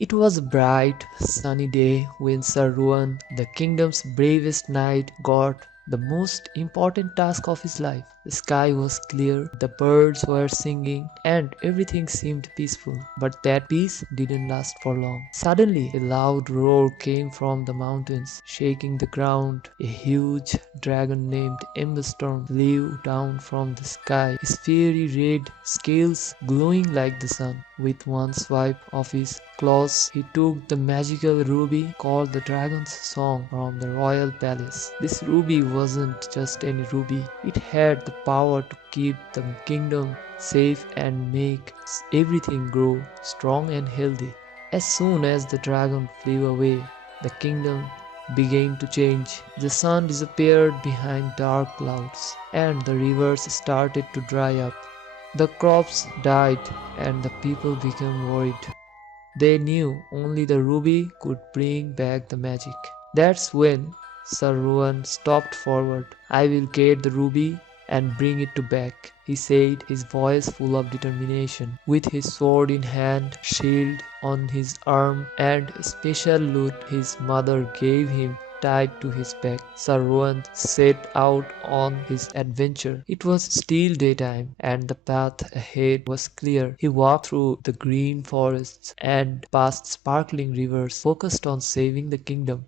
It was a bright, sunny day when Sir Rowan, the kingdom's bravest knight, got the most important task of his life. The sky was clear, the birds were singing, and everything seemed peaceful. But that peace didn't last for long. Suddenly, a loud roar came from the mountains, shaking the ground. A huge dragon named Emberstorm flew down from the sky, his fiery red scales glowing like the sun. With one swipe of his claws, he took the magical ruby called the Dragon's Song from the royal palace. This ruby wasn't just any ruby, it had the power to keep the kingdom safe and make everything grow strong and healthy. As soon as the dragon flew away, the kingdom began to change. The sun disappeared behind dark clouds, and the rivers started to dry up. The crops died, and the people became worried. They knew only the ruby could bring back the magic. That's when Sir Rowan stepped forward. "I will get the ruby and bring it to back," he said, his voice full of determination. With his sword in hand, shield on his arm, and a special lute his mother gave him tied to his back, Sir Rowan set out on his adventure. It was still daytime, and the path ahead was clear. He walked through the green forests and past sparkling rivers, focused on saving the kingdom.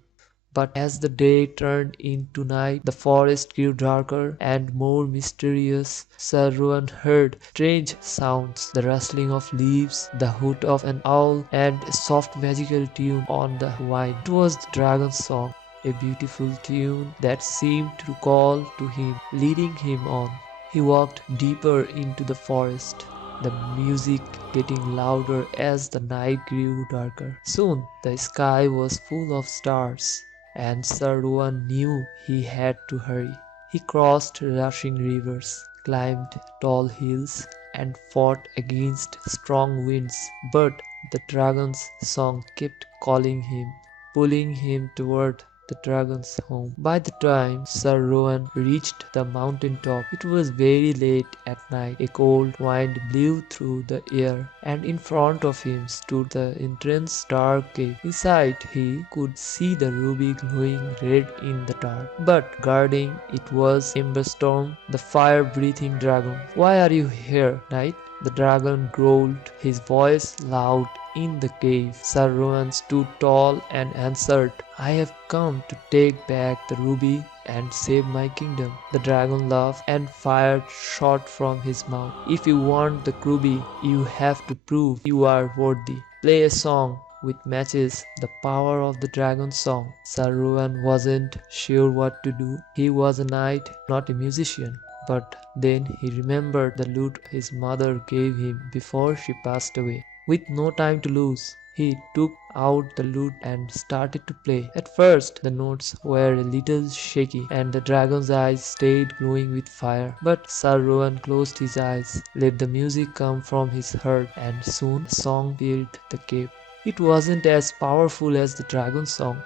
But as the day turned into night, the forest grew darker and more mysterious. Sir Rowan heard strange sounds, the rustling of leaves, the hoot of an owl, and a soft magical tune on the wind. It was the dragon's song, a beautiful tune that seemed to call to him, leading him on. He walked deeper into the forest, the music getting louder as the night grew darker. Soon the sky was full of stars, and Sir Rowan knew he had to hurry. He crossed rushing rivers, climbed tall hills, and fought against strong winds. But the dragon's song kept calling him, pulling him toward the dragon's home. By the time Sir Rowan reached the mountain top, it was very late at night. A cold wind blew through the air, and in front of him stood the entrance dark cave. Inside he could see the ruby glowing red in the dark. But guarding it was Emberstorm, the fire-breathing dragon. "Why are you here, knight?" the dragon growled, his voice loud in the cave. Sir Rowan stood tall and answered, "I have come to take back the ruby and save my kingdom." The dragon laughed and fire shot from his mouth. "If you want the ruby, you have to prove you are worthy. Play a song which matches the power of the dragon's song." Sir Rowan wasn't sure what to do. He was a knight, not a musician. But then he remembered the lute his mother gave him before she passed away. With no time to lose, he took out the lute and started to play. At first, the notes were a little shaky, and the dragon's eyes stayed glowing with fire. But Sir Rowan closed his eyes, let the music come from his heart, and soon the song filled the cave. It wasn't as powerful as the dragon's song,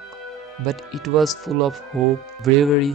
but it was full of hope, bravery,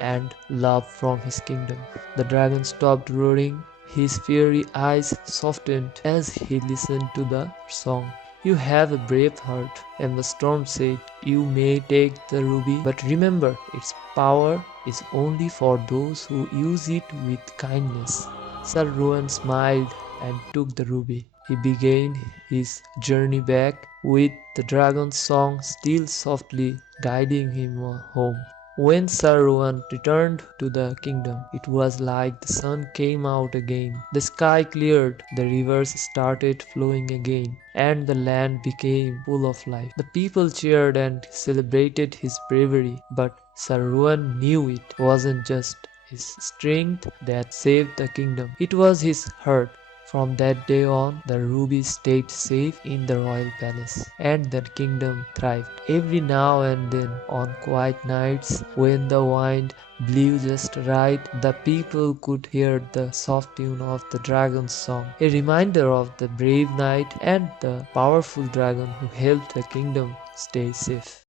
and love from his kingdom. The dragon stopped roaring. His fiery eyes softened as he listened to the song. "You have a brave heart," Storm said. "You may take the ruby, but remember, its power is only for those who use it with kindness." Sir Rowan smiled and took the ruby. He began his journey back, with the dragon's song still softly guiding him home. When Sir Rowan returned to the kingdom, it was like the sun came out again. The sky cleared, the rivers started flowing again, and the land became full of life. The people cheered and celebrated his bravery, but Sir Rowan knew it wasn't just his strength that saved the kingdom. It was his heart. From that day on, the ruby stayed safe in the royal palace, and the kingdom thrived. Every now and then, on quiet nights when the wind blew just right, the people could hear the soft tune of the dragon's song, a reminder of the brave knight and the powerful dragon who helped the kingdom stay safe.